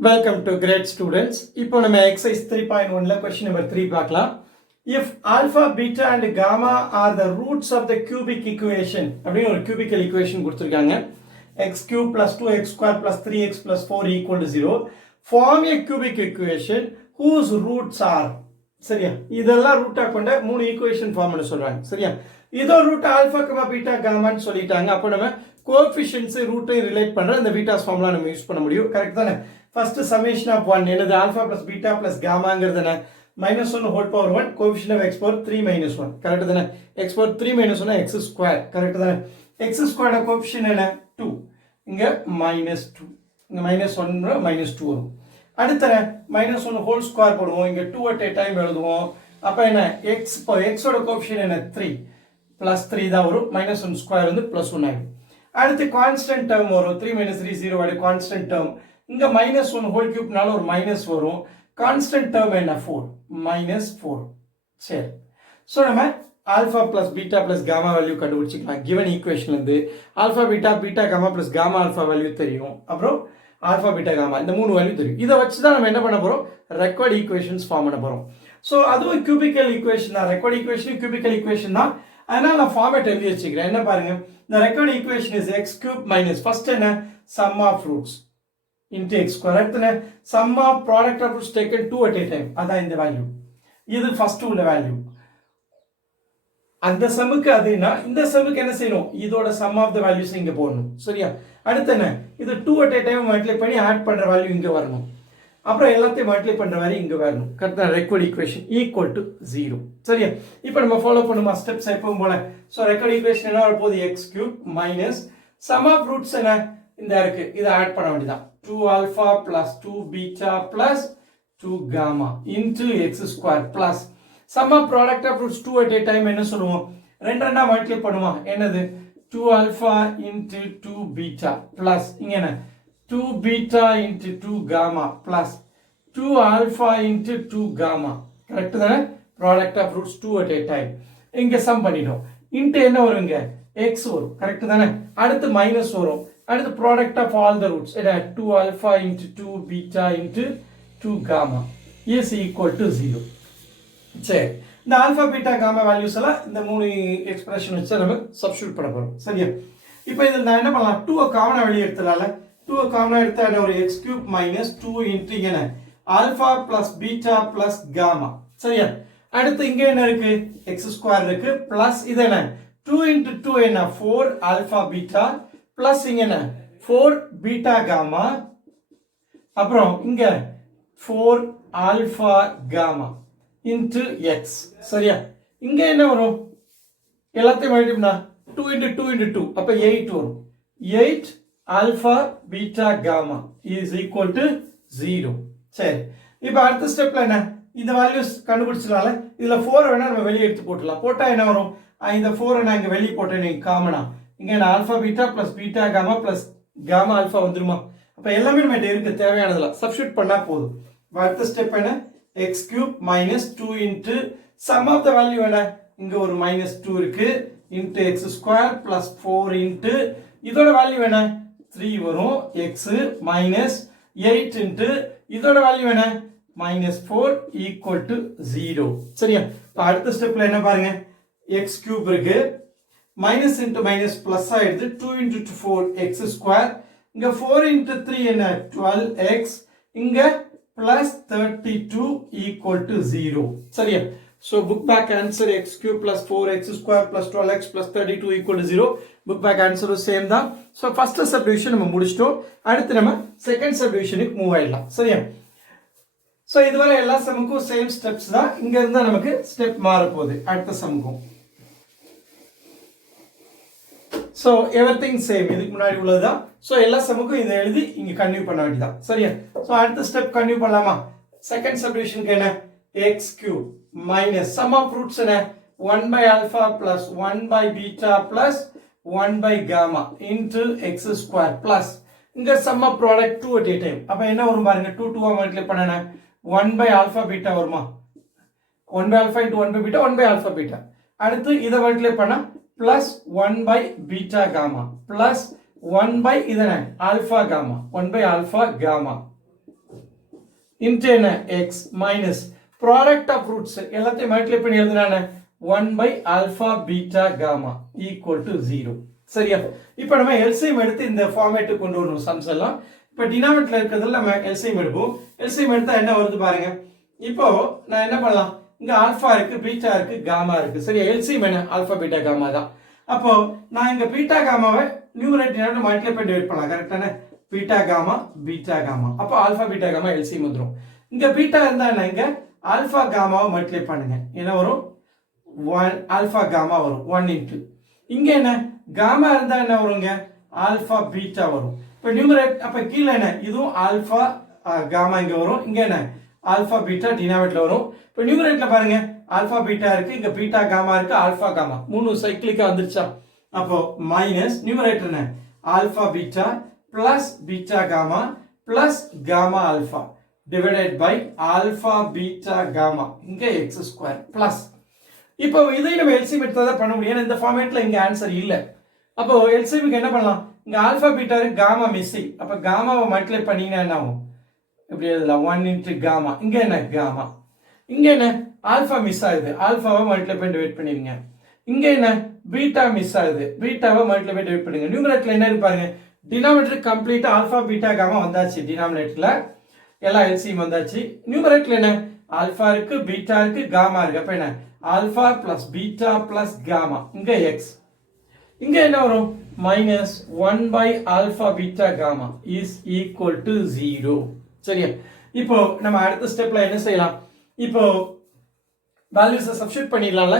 Welcome to great students. இப்போ நம்ம exercise 3.1ல question number 3 பார்க்கலாம். If alpha, beta and gamma are the roots of the cubic equation அப்படின்னு ஒரு cubical equation கொடுத்திருக்காங்க. x cube plus 2x square plus 3x plus 4 equal to 0. Form a cubic equation whose roots are சரியா இதெல்லாம் ரூட்டா கொண்ட மூணு equation ஃபார்ம்னு சொல்றாங்க சரியா இதோ ரூட் ஆல்பா கமா பீட்டா காமான்னு சொல்லிட்டாங்க அப்போ நம்ம கோஎஃபிஷியன்ட்ஸ் ரூட்டை ரிலேட் பண்ற இந்த பீட்டாஸ் ஃபார்முலா நம்ம யூஸ் பண்ண முடியும் கரெக்ட் தானே ஃபர்ஸ்ட் சமேஷன் ஆஃப் 1 என்னது ஆல்பா பிளஸ் பீட்டா பிளஸ் காமாங்கிறது என்ன -1 whole power 1 coefficient of x power 3 - 1 correct தானே x power 3 - 1 x square correct தானே x ஸ்கொயர்ட கோஎஃபிஷியன்ட் என்ன 2 இங்க -2 இங்க -1 -2 வரும் அடுத்த -1 ஹோல் ஸ்கொயர் போடுவோம் இங்க 2 at a டைம் எழுதுவோம் அப்ப என்ன x ஓட கோஎஃபிஷியன்ட் என்ன 3 +3 தான் வரும் -1 ஸ்கொயர் வந்து +1 ஆகும் அடுத்து கான்ஸ்டன்ட் டேர்ம் வரும் 3 - 3 0 வரை கான்ஸ்டன்ட் டேர்ம் இங்க -1 ஹோல் கியூப்னால ஒரு மைனஸ் வரும் கான்ஸ்டன்ட் டேர்ம் என்ன 4 -4 சரி சோ நம்ம alpha plus beta plus gamma value கண்டுபிடிச்சிக்கலாம் கிவன் ஈக்குவேஷன்ல இருந்து alpha beta beta gamma plus gamma alpha value தெரியும் அப்புறம் ஆல்பா பீட்டா காமா இந்த மூணு வேல்யூ தெரியும் இதை வச்சு தான் நம்ம என்ன பண்ண போறோம் ரெக்கார்ட் ஈக்குவேஷன்ஸ் ஃபார்ம் பண்ண போறோம் சோ அதுவும் கியூபிக்கல் ஈக்குவேஷன் தான் ரெக்கார்ட் ஈக்குவேஷன் கியூபிக்கல் ஈக்குவேஷன் தான் அதனால நான் ஃபார்மேட் எழுதி வச்சுக்கிறேன் என்ன பாருங்க the record equation is x cube minus first என்ன sum of roots into x square அடுத்து sum of product of roots taken 2 at a time அதான் இந்த வேல்யூ இது ஃபர்ஸ்ட் உள்ள வேல்யூ அந்த சம்முக்கு அதுனா இந்த சம்முக்கு என்ன செய்யணும் இதோட sum of the values இங்க போடணும் சரியா அடுத்து என்ன இது 2 at a time மல்டிப்ளை பண்ணி ஆட் பண்ற வேல்யூ இங்க வரணும் அப்புறம் எல்லாத்தையும் மல்டிப்ளை பண்ற வேல்யூ இங்க வரணும் கரெக்ட்டா ரெக்கார்ட் ஈக்குவேஷன் ஈக்குவல் டு 0 சரியா இப்போ நம்ம ஃபாலோ பண்ணுமா ஸ்டெப்ஸ் எப்பவும் போல சோ ரெக்கார்ட் ஈக்குவேஷன் என்ன வரப்போகுது x³ minus some of roots என்ன இந்த இருக்கு இத ஆட் பண்ண வேண்டியதான் 2 alpha + 2 beta + 2 gamma x² + sum of product of roots 2 at a time என்ன சொல்லுவோம் ரெண்டா மல்டிப்ளை பண்ணுமா என்னது 2 ஆல்பா * 2 பீட்டா + இங்க என்ன 2 beta into 2 gamma plus 2 alpha into 2 gamma correct தானே product of roots 2 at a time இங்க சம் பண்ணிட்டோம் into என்ன வருங்க x வரும் கரெக்ட் தானே அடுத்து மைனஸ் வரும் அடுத்து product of all the roots என்ன 2 alpha into 2 beta into 2 gamma is equal to 0 சரி இந்த ஆல்பா பீட்டா காமா வேல்யூஸ் எல்லாம் இந்த மூணு எக்ஸ்பிரஷன் வச்சு நம்ம சப்ஸ்டிட்யூட் பண்ண போறோம் சரியா இப்போ இதில் நான் என்ன பண்ணலாம் 2 காமனா வெளிய எடுத்துடலாம்ல 2 காமனா எடுத்தா என்ன ஒரு x³ minus 2 into என்ன alpha plus beta plus gamma சரியா அடுத்து இங்க என்ன இருக்கு x² இருக்கு பிளஸ் இது என்ன 2 into 2 என்ன 4 ஆல்பா பீட்டா பிளஸ் இங்க என்ன 4 பீட்டா காமா அப்புறம் இங்க 4 ஆல்பா காமா into x சரியா இங்க என்ன வரும் எல்லாத்தையும் மல்டிப்ளை பண்ணா 2 into 2 into 2 அப்ப 8 வரும் 8 alpha beta gamma is equal to 0 சரி இப்போ அடுத்த ஸ்டெப்ல என்ன இந்த வேல்யூஸ் கண்டுபிடிச்சனால இதுல 4 வேணா நம்ம வெளிய எடுத்து போடலாம் போட்டா என்ன வரும் இந்த 4 நான் இங்க வெளிய போட்டேன் காமனா இங்க என்ன alpha beta plus beta gamma plus gamma alpha வந்துருமா அப்ப எல்லாமே நம்ம இருக்கு தேவையானதெல்லாம் சப்ஸ்டிட்யூட் பண்ணா போதும் அடுத்த ஸ்டெப் என்ன x³ -2 into sum of the value என்ன இங்க ஒரு -2 இருக்கு into x² plus 4 into இதோட வேல்யூ என்ன 3 வரும் x minus 8 into இதோட வேல்யூ என்ன -4 equal to 0 சரியா இப்போ அடுத்த ஸ்டெப்ல என்ன பாருங்க x³ இருக்கு மைனஸ் into மைனஸ் பிளஸ் ஆயிடுது 2 into 4 x² இங்க 4 into 3 என்ன 12x இங்க plus 32 equal to 0 சரியா so book back answer x³ plus 4x² plus 12x plus 32 equal to 0 book back answer same தான் so first subdivision நம்ம முடிச்சிட்டோம் அடுத்து நம்ம second subdivisionக்கு மூவ் ஆயிடலாம் சரியா so இதுவரை எல்லா சம்முக்கும் சேம் ஸ்டெப்ஸ் தான் இங்க இருந்தா நமக்கு ஸ்டெப் மாற போகுது அடுத்த சம்முக்கும் so everything same இதுக்கு முன்னாடி உள்ளதுதான் so எல்லா சம்முக்கும் இத எழுதி இங்க கன்டினியூ பண்ண வேண்டியதான் சரியா so அடுத்த ஸ்டெப் கன்டினியூ பண்ணலாமா செகண்ட் சப்டிவிஷனுக்கு என்ன x³ minus sum of roots என்ன 1 by alpha plus 1 by beta plus 1 by gamma into x² plus இங்க sum of product 2 at a time அப்ப என்ன வரும் பாருங்க 2 2 மல்டிப்ளை பண்ணனா 1 by alpha beta வருமா 1 by alpha into 1 by beta 1 by alpha beta அடுத்து இத மல்டிப்ளை பண்ணா plus 1 by beta gamma plus 1 by இதன alpha gamma 1 by alpha gamma into என்ன x minus product of roots எல்லாத்தையும் மல்டிப்ளை பண்ணி எழுதுனானே 1 by alpha beta gamma equal to 0. சரியா? இப்போ நம்ம எல்சிஎம் எடுத்து இந்த ஃபார்மேட்டுக்கு கொண்டு வரணும் சம்ஸ் எல்லாம். இப்போ டினாமினேட்டர்ல இருக்கிறதுல நம்ம எல்சிஎம் எடுப்போம். எல்சிஎம் எடுத்தா என்ன வருது பாருங்க. இப்போ நான் என்ன பண்ணலாம்? இங்க ஆல்பா இருக்கு, பீட்டா இருக்கு, காமா இருக்கு. சரியா? எல்சிஎம் என்ன? ஆல்பா பீட்டா காமா தான். அப்போ நான் இங்க பீட்டா காமாவை நியூமரேட்டர் மல்டிப்ளை பண்ணி டிவைட் பண்ணலாம். கரெக்டானே? Beta gamma beta gamma. அப்போ ஆல்பா பீட்டா காமா எல்சிஎம் வந்துரும். இங்க பீட்டா இருந்தா என்ன? இங்க ஆல்பா காமாவை மல்டிப்ளை பண்ணுங்க. என்ன வரும்? 1 ஆல்பா காமா வரும் 1 இன்ட்டு இங்க என்ன காமா இருந்தா என்ன வருங்க ஆல்பா பீட்டா வரும். இப்போ நியூமரேட் அப்ப கீழ என்ன இதுவும் ஆல்பா காமா இங்க வரும். இங்க என்ன ஆல்பா பீட்டா டினாமினேட்டர்ல வரும். இப்போ நியூமரேட்டர்ல பாருங்க ஆல்பா பீட்டா இருக்கு, இங்க பீட்டா காமா இருக்கு, ஆல்பா காமா மூணு சைக்கிளிக்கா வந்துருச்சா. அப்போ மைனஸ் நியூமரேட்டர் என்ன alpha beta plus beta gamma plus gamma alpha divided by alpha beta gamma இங்க எக்ஸ் ஸ்கொயர் பிளஸ். இப்போ இதை நம்ம எல்சிஎம் எடுத்தா தான் பண்ண முடியும். இந்த ஃபார்மேட்ல இங்க ஆன்சர் இல்ல. அப்போ எல்சிஎம்க்கு என்ன பண்ணலாம்? இங்க ஆல்பா பீட்டா இருக்கு, காமா மிஸ்ஸிங். அப்ப காமாவை மல்டிப்ளை பண்ணீங்கன்னா என்ன ஆகும்? இப்படி எழுதலாம் 1 இன்டு காமா. இங்க என்ன காமா, இங்க என்ன ஆல்பா மிஸ் ஆகுது, ஆல்பாவை மல்டிப்ளை பண்ணி டிவைட் பண்ணிருங்க. இங்க என்ன பீட்டா மிஸ் ஆகுது, பீட்டாவை மல்டிப்ளை பண்ணி டிவைட் பண்ணுங்க. நியூமரேட்டர்ல என்ன இருக்கு பாருங்க. டினாமினேட்டர் கம்ப்ளீட்டா ஆல்பா பீட்டா காமா வந்தாச்சு. டினாமினேட்டர்ல எல்லா எல்சிஎம் வந்தாச்சு. நியூமரேட்டர்ல என்ன ஆல்பா இருக்கு, பீட்டா இருக்கு, காமா இருக்கு. அப்ப என்ன alpha plus beta plus gamma இங்க எக்ஸ். இங்க என்ன வரும்? Minus 1 by alpha beta gamma is equal to 0. சரியா? இப்போ நம்ம அடுத்த ஸ்டெப்ல என்ன செய்யலாம்? இப்போ வேல்யூஸை சப்ஸ்டிட்யூட் பண்ணிடலாம்ல.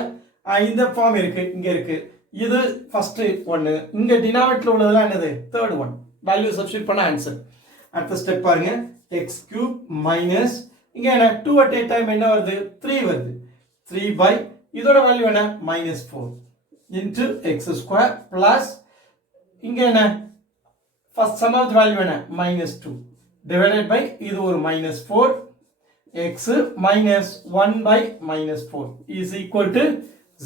இந்த ஃபார்ம் இருக்கு, இங்க இருக்கு. இது ஃபர்ஸ்ட் ஒன்னு, இங்க டினாமினேட்டர்ல உள்ளதெல்லாம் என்னது? Third one. வேல்யூ சப்ஸ்டிட்யூட் பண்ண ஆன்சர். அடுத்த ஸ்டெப் பாருங்க. x cube மைனஸ் இங்க என்ன 2 at a time என்ன வருது? 3 வருது. 3 by இதோட வேல்யூ என்ன? minus 4 into x square plus இங்க என்ன first sum of the value என்ன? minus 2 divided by இது ஒரு minus 4 x minus 1 by minus 4 is equal to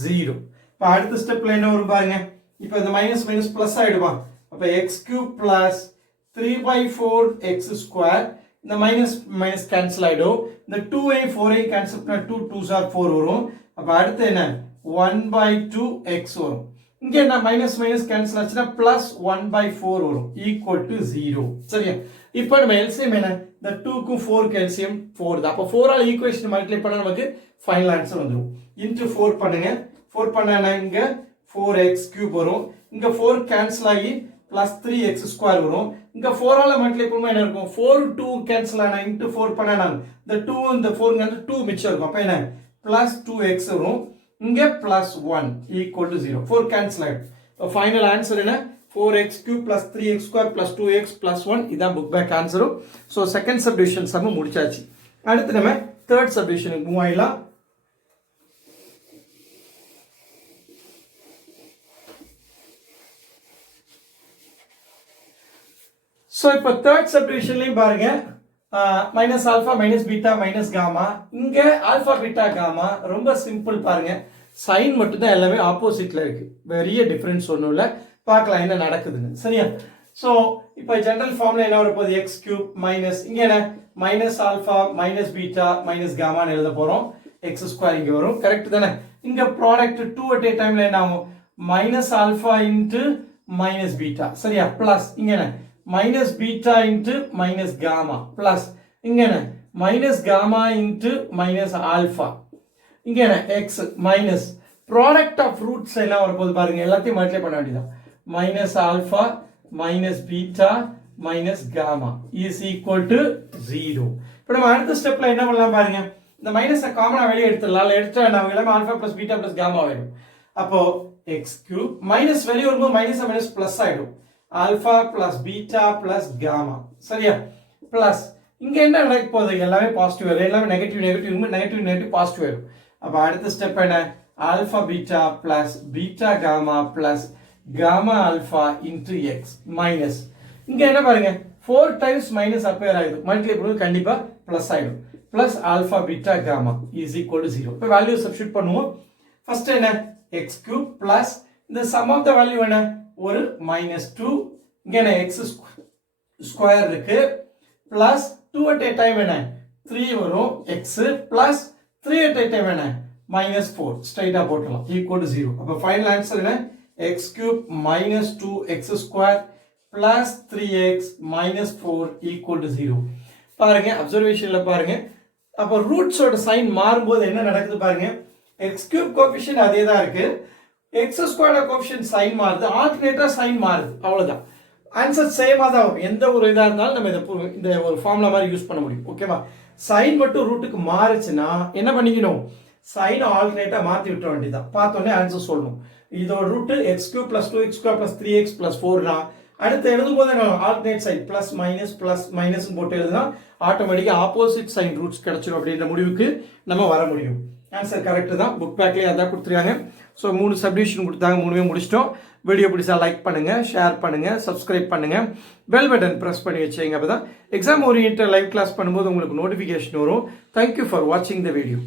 0. இப்போ அடுத்த ஸ்டெப்ல என்ன வரும் பாருங்க. இப்போ இந்த மைனஸ் மைனஸ் பிளஸ் ஆயிடுமா. அப்ப x cube plus 3 by 4 x square இந்த மைனஸ் மைனஸ் கேன்சல் ஆயிடும். இந்த 2a 4a கேன்சல் பண்ணா 2 2s are 4 வரும். அப்ப அடுத்து என்ன 1 by 2 x வரும். இங்க என்ன மைனஸ் மைனஸ் கேன்சல் ஆச்சுனா பிளஸ் 1 by 4 வரும் ஈக்குவல் டு 0. சரியா? இப்போ நம்ம எல்சிஎம் என்ன? இந்த 2 க்கும் 4 க்கு எல்சிஎம் 4 தான். அப்ப 4 ஆல ஈக்குவேஷன் மல்டிப்ளை பண்ணா நமக்கு ஃபைனல் ஆன்சர் வந்துரும். இன்டு 4 பண்ணுங்க. 4 பண்ணா இங்க 4x cube வரும். இங்க 4 கேன்சல் ஆகி plus 3x square வரும். இங்க 4 ஆல மல்டிப்ளை பண்ணும்போது என்ன இருக்கும்? 4 2 கேன்சல் ஆனா into 4 பண்ணா இந்த 2 இந்த 4 ங்க 2 மிச்சம் இருக்கும். அப்ப என்ன plus 2x வரும். இங்க plus 1 equal to 0. 4 கேன்சல் ஆயிடும். இப்போ ஃபைனல் ஆன்சர் என்ன? 4x cube plus 3x square plus 2x plus 1 இதான் புக் பேக் ஆன்சரும். ஸோ செகண்ட் சப்டிவிஷன் சம் முடிச்சாச்சு. அடுத்து நம்ம தேர்ட் சப்டிவிஷனுக்கு மூவ் ஆயிடலாம். ஸோ இப்போ தேர்ட் சப்டிவிஷன்லையும் பாருங்க minus alpha minus beta minus gamma. இங்க ஆல்ஃபா பீட்டா காமா ரொம்ப சிம்பிள் பாருங்க. சைன் மட்டும் தான் எல்லாமே ஆப்போசிட்ல இருக்கு. பெரிய டிஃபரன்ஸ் ஒன்றும் இல்லை. பார்க்கலாம் என்ன நடக்குதுன்னு. சரியா? ஸோ இப்போ ஜெனரல் ஃபார்ம்ல என்ன வரப்போகுது? எக்ஸ் கியூப் மைனஸ் இங்க என்ன minus alpha minus beta minus காமான்னு எழுத போறோம். எக்ஸ் ஸ்கொயர் இங்க வரும். கரெக்ட் தானே? இங்க ப்ராடக்ட் 2 at a டைம்ல என்ன ஆகும்? Minus alpha into minus beta. சரியா? பிளஸ் இங்க என்ன minus beta into minus gamma plus இங்க என்ன minus gamma into minus alpha இங்க என்ன x minus product of roots எல்லாம் வரப்போகுது பாருங்க. எல்லாத்தையும் மல்டிப்ளை பண்ண வேண்டியதான். minus alpha minus beta minus gamma is equal to 0. இப்போ நம்ம அடுத்த ஸ்டெப்ல என்ன பண்ணலாம் பாருங்க. இந்த மைனஸை காமனா வெளியே எடுத்துடலாம். எடுத்துட்டா நம்ம எல்லாமே alpha plus beta plus gamma ஆயிடும். அப்போ x cube மைனஸ் வெளியே வரும்போது மைனஸ் மைனஸ் பிளஸ் ஆயிடும். Alpha plus beta plus gamma. சரியா? பிளஸ் இங்க என்ன நடக்க போகுது? எல்லாமே பாசிட்டிவ் வரும். எல்லாமே negative negative negative negative positive வரும். அப்ப அடுத்த ஸ்டெப் என்ன? Alpha beta plus beta gamma plus gamma alpha into x minus இங்க என்ன பாருங்க 4 டைம்ஸ் மைனஸ் அப்பேர் ஆயிடும். மல்டிப்ளை பண்ணும்போது கண்டிப்பா பிளஸ் ஆயிடும். Plus alpha beta gamma is equal to 0. இப்போ வேல்யூ சப்ஸ்டிட்யூட் பண்ணுவோம். ஃபர்ஸ்ட் என்ன x cube பிளஸ் இந்த சம் ஆஃப் த வேல்யூ என்ன ஒரு minus 2 இங்க என்ன x ஸ்கொயர் இருக்கு பிளஸ் 2 at a time என்ன 3 வரும் x plus 3 at a time என்ன minus 4 ஸ்ட்ரைட்டா போட்டுடலாம் equal to 0. அப்ப ஃபைனல் ஆன்சர் என்ன x cube minus 2x square plus 3x minus 4 equal to 0. பாருங்க அப்சர்வேஷன்ல பாருங்க. அப்ப ரூட்ஸோட சைன் மாறும்போது என்ன நடக்குது பாருங்க. x cube கோஎஃபிஷியன்ட் அதே தான் இருக்கு. x ஸ்கொயர் கோஎஃபிஷியன்ட் சைன் மாறுது. ஆல்டர்னேட்டா சைன் மாறுது. அவ்வளவுதான். ஆன்சர் சேமா தான் வரும். எந்த ஒரு இதா இருந்தாலும் நம்ம இந்த ஒரு ஃபார்முலா மாதிரி யூஸ் பண்ண முடியும். ஓகேவா? சைன் மட்டும் ரூட்டுக்கு மாறுச்சுன்னா என்ன பண்ணிக்கணும்? சைன் ஆல்டர்னேட்டா மாத்தி விட்டுற வேண்டியதான். பார்த்தோன்னே ஆன்சர் சொல்லணும். இதோட root x cube plus 2x square plus 3x plus 4 அடுத்து எழுதும் போது ஆல்டர்னேட் சைன் பிளஸ் மைனஸ் போட்டு எழுதுனா ஆட்டோமேட்டிக்கா ஆப்போசிட் சைன் ரூட்ஸ் கிடைச்சிடும் அப்படின்ற முடிவுக்கு நம்ம வர முடியும். ஆன்சர் கரெக்ட் தான். புக் பேக்லேயே அதான் கொடுத்துருக்காங்க. ஸோ 3 சப்டிவிஷன் கொடுத்தாங்க. 3மே முடிச்சிட்டோம். வீடியோ பிடிச்சா லைக் பண்ணுங்க, ஷேர் பண்ணுங்க, சப்ஸ்கிரைப் பண்ணுங்க, பெல் பட்டன் ப்ரெஸ் பண்ணி வச்சுங்க. அப்போ தான் எக்ஸாம் ஓரியன்ட் லைவ் கிளாஸ் பண்ணும்போது உங்களுக்கு நோட்டிஃபிகேஷன் வரும். தேங்க்யூ ஃபார் வாட்சிங் த வீடியோ.